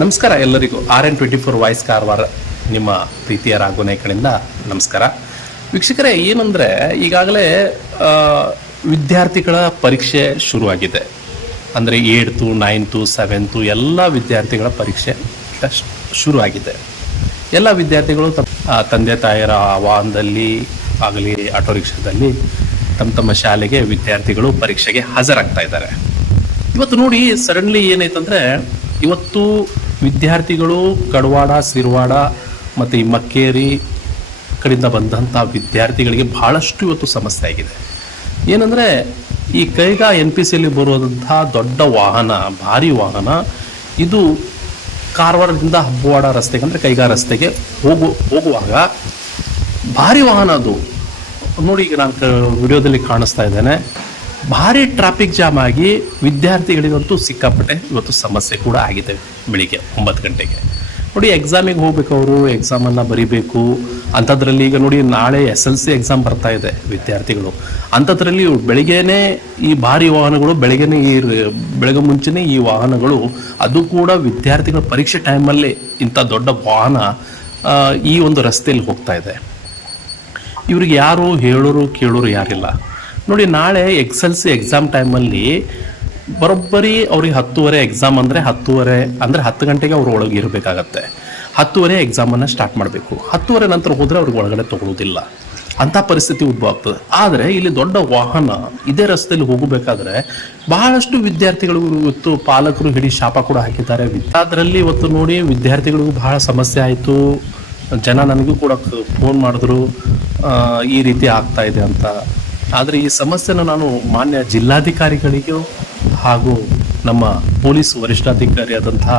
ನಮಸ್ಕಾರ ಎಲ್ಲರಿಗೂ. RN24 voice Karwar ನಿಮ್ಮ ಪ್ರೀತಿಯ ರಾಘು ಕಡೆಯಿಂದ ನಮಸ್ಕಾರ. ವೀಕ್ಷಕರೇ, ಏನಂದರೆ ಈಗಾಗಲೇ ವಿದ್ಯಾರ್ಥಿಗಳ ಪರೀಕ್ಷೆ ಶುರುವಾಗಿದೆ. ಅಂದರೆ 8th 9th 7th ಎಲ್ಲ ವಿದ್ಯಾರ್ಥಿಗಳ ಪರೀಕ್ಷೆ ಶುರುವಾಗಿದೆ. ಎಲ್ಲ ವಿದ್ಯಾರ್ಥಿಗಳು ತಂದೆ ತಾಯಿಯರ ವಾಹನದಲ್ಲಿ ಆಗಲಿ ಆಟೋ ರಿಕ್ಷಾದಲ್ಲಿ ತಮ್ಮ ಶಾಲೆಗೆ ವಿದ್ಯಾರ್ಥಿಗಳು ಪರೀಕ್ಷೆಗೆ ಹಾಜರಾಗ್ತಾ ಇದ್ದಾರೆ. ಇವತ್ತು ನೋಡಿ, ಸಡನ್ಲಿ ಏನಾಯ್ತಂದರೆ, ಇವತ್ತು ವಿದ್ಯಾರ್ಥಿಗಳು ಕಡವಾಡ, ಸಿರವಾಡ ಮತ್ತು ಈ ಮಕ್ಕೇರಿ ಕಡೆಯಿಂದ ಬಂದಂಥ ವಿದ್ಯಾರ್ಥಿಗಳಿಗೆ ಬಹಳಷ್ಟು ಇವತ್ತು ಸಮಸ್ಯೆ ಆಗಿದೆ. ಏನಂದರೆ, ಈ ಕೈಗಾ NPCಯಲ್ಲಿ ಬರುವಂಥ ದೊಡ್ಡ ವಾಹನ, ಭಾರಿ ವಾಹನ, ಇದು ಕಾರವಾರದಿಂದ ಹಬ್ಬವಾಡ ರಸ್ತೆಗೆ ಅಂದರೆ ಕೈಗಾ ರಸ್ತೆಗೆ ಹೋಗುವಾಗ ಭಾರಿ ವಾಹನ ಅದು ನೋಡಿ. ಈಗ ನಾನು ವಿಡಿಯೋದಲ್ಲಿ ಕಾಣಿಸ್ತಾ ಇದ್ದೇನೆ. ಭಾರಿ ಟ್ರಾಫಿಕ್ ಜಾಮ್ ಆಗಿ ವಿದ್ಯಾರ್ಥಿಗಳಿಗಂತೂ ಸಿಕ್ಕಾಪಟ್ಟೆ ಇವತ್ತು ಸಮಸ್ಯೆ ಕೂಡ ಆಗಿದೆ. ಬೆಳಿಗ್ಗೆ 9 ಗಂಟೆಗೆ ನೋಡಿ, ಎಕ್ಸಾಮಿಗೆ ಹೋಗ್ಬೇಕು, ಅವರು ಎಕ್ಸಾಮನ್ನು ಬರೀಬೇಕು. ಅಂಥದ್ರಲ್ಲಿ ಈಗ ನೋಡಿ, ನಾಳೆ SLC ಎಕ್ಸಾಮ್ ಬರ್ತಾ ಇದೆ ವಿದ್ಯಾರ್ಥಿಗಳು. ಅಂಥದ್ರಲ್ಲಿ ಬೆಳಿಗ್ಗೆನೇ ಈ ಭಾರಿ ವಾಹನಗಳು, ಬೆಳಗ್ಗೆ ಮುಂಚೆನೇ ಈ ವಾಹನಗಳು, ಅದು ಕೂಡ ವಿದ್ಯಾರ್ಥಿಗಳ ಪರೀಕ್ಷೆ ಟೈಮಲ್ಲಿ ಇಂಥ ದೊಡ್ಡ ವಾಹನ ಈ ಒಂದು ರಸ್ತೆಯಲ್ಲಿ ಹೋಗ್ತಾ ಇದೆ. ಇವ್ರಿಗೆ ಯಾರು ಹೇಳೋರು ಕೇಳೋರು ಯಾರಿಲ್ಲ ನೋಡಿ. ನಾಳೆ SLC ಎಕ್ಸಾಮ್ ಟೈಮಲ್ಲಿ ಬರೋಬ್ಬರಿ ಅವ್ರಿಗೆ 10:30 ಎಕ್ಸಾಮ್ ಅಂದರೆ 10 ಗಂಟೆಗೆ ಅವ್ರು ಒಳಗೆ ಇರಬೇಕಾಗತ್ತೆ. 10:30 ಎಕ್ಸಾಮನ್ನು ಸ್ಟಾರ್ಟ್ ಮಾಡಬೇಕು. 10:30 ನಂತರ ಹೋದರೆ ಅವ್ರಿಗೆ ಒಳಗಡೆ ತಗೊಳ್ಳೋದಿಲ್ಲ. ಅಂಥ ಪರಿಸ್ಥಿತಿ ಉದ್ಭವ ಆಗ್ತದೆ. ಆದರೆ ಇಲ್ಲಿ ದೊಡ್ಡ ವಾಹನ ಇದೇ ರಸ್ತೆಯಲ್ಲಿ ಹೋಗಬೇಕಾದ್ರೆ ಬಹಳಷ್ಟು ವಿದ್ಯಾರ್ಥಿಗಳು ಇವತ್ತು ಪಾಲಕರು ಹಿಡಿ ಶಾಪ ಕೂಡ ಹಾಕಿದ್ದಾರೆ. ಅದರಲ್ಲಿ ಇವತ್ತು ನೋಡಿ, ವಿದ್ಯಾರ್ಥಿಗಳಿಗೂ ಬಹಳ ಸಮಸ್ಯೆ ಆಯಿತು. ಜನ ನನಗೂ ಕೂಡ ಫೋನ್ ಮಾಡಿದ್ರು, ಈ ರೀತಿ ಆಗ್ತಾ ಇದೆ ಅಂತ. ಆದರೆ ಈ ಸಮಸ್ಯೆನ ನಾನು ಮಾನ್ಯ ಜಿಲ್ಲಾಧಿಕಾರಿಗಳಿಗೂ ಹಾಗೂ ನಮ್ಮ ಪೊಲೀಸ್ ವರಿಷ್ಠಾಧಿಕಾರಿಯಾದಂತಹ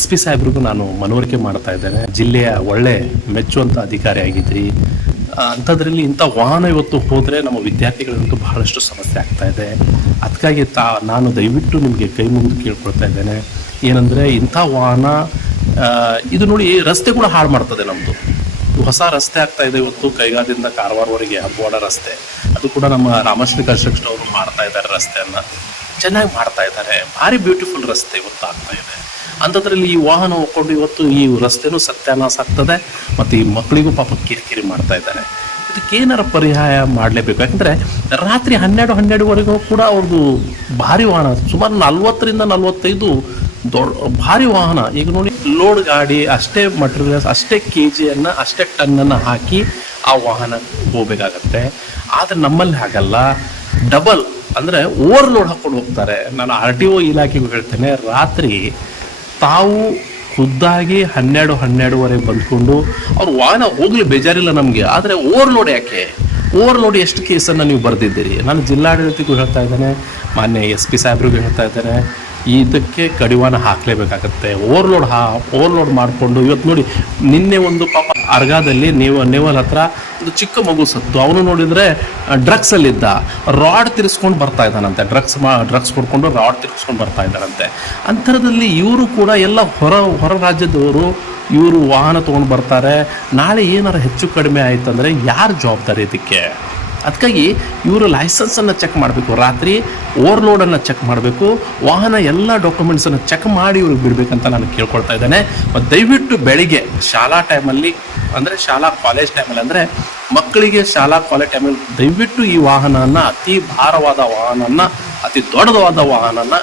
SP ಸಾಹೇಬ್ರಿಗೂ ನಾನು ಮನವರಿಕೆ ಮಾಡ್ತಾ ಇದ್ದೇನೆ. ಜಿಲ್ಲೆಯ ಒಳ್ಳೆ ಮೆಚ್ಚುವಂಥ ಅಧಿಕಾರಿ ಆಗಿದ್ರಿ. ಅಂಥದ್ರಲ್ಲಿ ಇಂಥ ವಾಹನ ಇವತ್ತು ಹೋದರೆ ನಮ್ಮ ವಿದ್ಯಾರ್ಥಿಗಳಿಗಂತೂ ಬಹಳಷ್ಟು ಸಮಸ್ಯೆ ಆಗ್ತಾ ಇದೆ. ಅದಕ್ಕಾಗಿ ನಾನು ದಯವಿಟ್ಟು ನಿಮಗೆ ಕೈ ಮುಗಿದು ಕೇಳ್ಕೊಳ್ತಾ ಇದ್ದೇನೆ. ಏನಂದರೆ, ಇಂಥ ವಾಹನ ಇದು ನೋಡಿ, ರಸ್ತೆ ಕೂಡ ಹಾಳು ಮಾಡ್ತದೆ. ನಮ್ಮದು ಹೊಸ ರಸ್ತೆ ಆಗ್ತಾ ಇದೆ ಇವತ್ತು, ಕೈಗಾದಿಂದ ಕಾರವಾರವರೆಗೆ ಹಬ್ಬವಾಡ ರಸ್ತೆ. ಅದು ಕೂಡ ನಮ್ಮ ರಾಮಶ್ರೀ ಕನ್ಸ್ಟ್ರಕ್ಷನ್ ಅವರು ಮಾಡ್ತಾ ಇದ್ದಾರೆ. ರಸ್ತೆಯನ್ನು ಚೆನ್ನಾಗಿ ಮಾಡ್ತಾ ಇದ್ದಾರೆ. ಭಾರಿ ಬ್ಯೂಟಿಫುಲ್ ರಸ್ತೆ ಇವತ್ತು ಆಗ್ತಾ ಇದೆ. ಅಂಥದ್ರಲ್ಲಿ ಈ ವಾಹನ ಹೋಗ್ಕೊಂಡು ಇವತ್ತು ಈ ರಸ್ತೆನೂ ಸತ್ಯಾನಾಶ ಆಗ್ತದೆ. ಮತ್ತು ಈ ಮಕ್ಕಳಿಗೂ ಪಾಪ ಕಿರಿಕಿರಿ ಮಾಡ್ತಾ ಇದ್ದಾರೆ. ಇದಕ್ಕೇನಾರ ಪರ್ಯಾಯ ಮಾಡಲೇಬೇಕು. ಯಾಕಂದರೆ ರಾತ್ರಿ 12-12ವರೆಗೂ ಕೂಡ ಅವ್ರದ್ದು ಭಾರಿ ವಾಹನ, ಸುಮಾರು 40ರಿಂದ 45 ಭಾರಿ ವಾಹನ. ಈಗ ನೋಡಿ, ಲೋಡ್ ಗಾಡಿ ಅಷ್ಟೇ ಮಟೀರಿಯಲ್ಸ್, ಅಷ್ಟೇ KGಯನ್ನು, ಅಷ್ಟೇ ಟನ್ನನ್ನು ಹಾಕಿ ಆ ವಾಹನ ಹೋಗಬೇಕಾಗತ್ತೆ. ಆದರೆ ನಮ್ಮಲ್ಲಿ ಹಾಗಲ್ಲ, ಡಬಲ್ ಅಂದರೆ ಓವರ್ಲೋಡ್ ಹಾಕ್ಕೊಂಡು ಹೋಗ್ತಾರೆ. ನಾನು RTO ಇಲಾಖೆಗೂ ಹೇಳ್ತೇನೆ, ರಾತ್ರಿ ತಾವು ಖುದ್ದಾಗಿ 12-12ವರೆಗೆ ಬಂದ್ಕೊಂಡು ಅವ್ರ ವಾಹನ ಹೋಗ್ಲಿ, ಬೇಜಾರಿಲ್ಲ ನಮಗೆ. ಆದರೆ ಓವರ್ಲೋಡ್ ಯಾಕೆ? ಓವರ್ಲೋಡ್ ಎಷ್ಟು ಕೇಸನ್ನು ನೀವು ಬರೆದಿದ್ದೀರಿ? ನಾನು ಜಿಲ್ಲಾಡಳಿತಕ್ಕೂ ಹೇಳ್ತಾ ಇದ್ದೇನೆ, ಮಾನ್ಯ SP ಸಾಹೇಬ್ರಿಗೂ ಹೇಳ್ತಾ ಇದ್ದೇನೆ, ಇದಕ್ಕೆ ಕಡಿವಾಣ ಹಾಕಲೇಬೇಕಾಗತ್ತೆ. ಓವರ್ಲೋಡ್ ಮಾಡಿಕೊಂಡು ಇವತ್ತು ನೋಡಿ, ನಿನ್ನೆ ಒಂದು ಪಾಪ ಅರ್ಗಾದಲ್ಲಿ ನೇವಲ್ ಹತ್ರ ಒಂದು ಚಿಕ್ಕ ಮಗು ಸತ್ತು. ಅವನು ನೋಡಿದರೆ ಡ್ರಗ್ಸಲ್ಲಿದ್ದ, ರಾಡ್ ತಿರ್ಸ್ಕೊಂಡು ಬರ್ತಾ ಇದ್ದಾನಂತೆ. ಡ್ರಗ್ಸ್ ಕೊಡ್ಕೊಂಡು ರಾಡ್ ತಿರ್ಸ್ಕೊಂಡು ಬರ್ತಾ ಇದ್ದಾನಂತೆ. ಅಂಥರದಲ್ಲಿ ಇವರು ಕೂಡ ಎಲ್ಲ ಹೊರ ರಾಜ್ಯದವರು ಇವರು ವಾಹನ ತೊಗೊಂಡು ಬರ್ತಾರೆ. ನಾಳೆ ಏನಾರು ಹೆಚ್ಚು ಕಡಿಮೆ ಆಯ್ತಂದರೆ ಯಾರು ಜವಾಬ್ದಾರಿ ಇದಕ್ಕೆ? ಅದಕ್ಕಾಗಿ ಇವರು ಲೈಸೆನ್ಸನ್ನು ಚೆಕ್ ಮಾಡಬೇಕು, ರಾತ್ರಿ ಓವರ್ಲೋಡನ್ನು ಚೆಕ್ ಮಾಡಬೇಕು, ವಾಹನ ಎಲ್ಲ ಡಾಕ್ಯುಮೆಂಟ್ಸನ್ನು ಚೆಕ್ ಮಾಡಿ ಇವ್ರಿಗೆ ಬಿಡಬೇಕಂತ ನಾನು ಕೇಳ್ಕೊಳ್ತಾ ಇದ್ದೇನೆ. ಮತ್ತು ದಯವಿಟ್ಟು ಬೆಳಿಗ್ಗೆ ಶಾಲಾ ಟೈಮಲ್ಲಿ, ಅಂದರೆ ಶಾಲಾ ಕಾಲೇಜ್ ಟೈಮಲ್ಲಿ, ಅಂದರೆ ಮಕ್ಕಳಿಗೆ ಶಾಲಾ ಕಾಲೇಜ್ ಟೈಮಲ್ಲಿ ದಯವಿಟ್ಟು ಈ ವಾಹನವನ್ನು, ಅತಿ ಭಾರವಾದ ವಾಹನನ, ಅತಿ ದೊಡ್ಡದಾದ ವಾಹನನ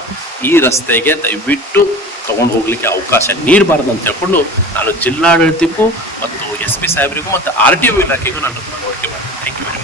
ಈ ರಸ್ತೆಗೆ ದಯವಿಟ್ಟು ತೊಗೊಂಡು ಹೋಗ್ಲಿಕ್ಕೆ ಅವಕಾಶ ನೀಡಬಾರ್ದು ಅಂತ ಹೇಳ್ಕೊಂಡು ನಾನು ಜಿಲ್ಲಾಡಳಿತಕ್ಕೂ ಮತ್ತು SP ಸಾಹೇಬರಿಗೂ ಮತ್ತು RTO ಇಲಾಖೆಗೂ ನಾನು ಮನವರಿಕೆ ಮಾಡ್ತೀನಿ. Thank you.